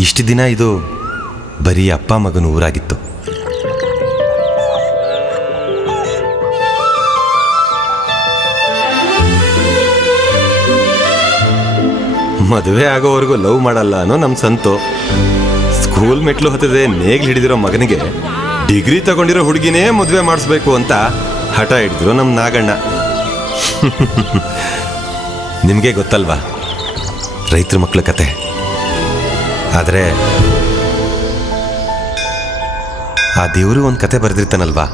ಇಷ್ಟು ದಿನ ಇದು ಬರೀ ಅಪ್ಪ ಮಗನ ಊರಾಗಿತ್ತು. ಮದುವೆ ಆಗೋವರೆಗೂ ಲವ್ ಮಾಡಲ್ಲ ಅನ್ನೋ ನಮ್ಮ ಸಂತು. ಸ್ಕೂಲ್ ಮೆಟ್ಲು ಹತ್ತದೆ ನೇಗ್ಲು ಹಿಡಿದಿರೋ ಮಗನಿಗೆ ಡಿಗ್ರಿ ತಗೊಂಡಿರೋ ಹುಡುಗಿನೇ ಮದುವೆ ಮಾಡಿಸ್ಬೇಕು ಅಂತ ಹಠ ಹಿಡಿದ್ರು ನಮ್ಮ ನಾಗಣ್ಣ. ನಿಮಗೆ ಗೊತ್ತಲ್ವಾ ರೈತರ ಮಕ್ಕಳ ಕತೆ. ಆದರೆ ಆ ದೇವರು ಒಂದು ಕತೆ ಬರೆದಿರ್ತಾನಲ್ವಾ,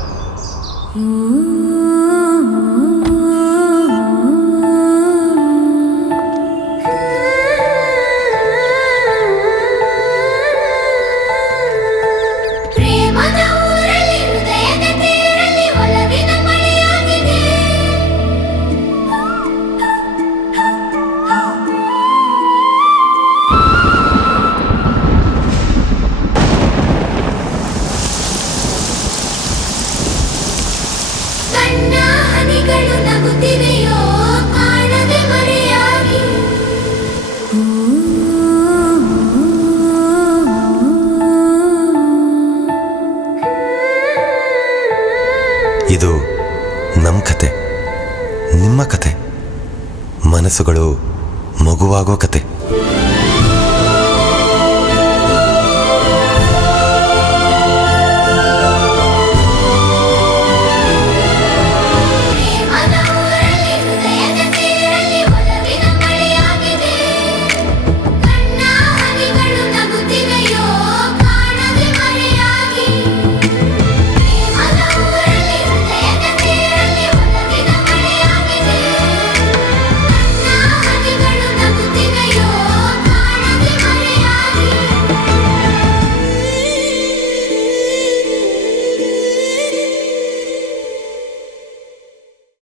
ಇದು ನಮ್ಮ ಕತೆ, ನಿಮ್ಮ ಕತೆ, ಮನಸ್ಸುಗಳು ಮಗುವಾಗೋ ಕತೆ.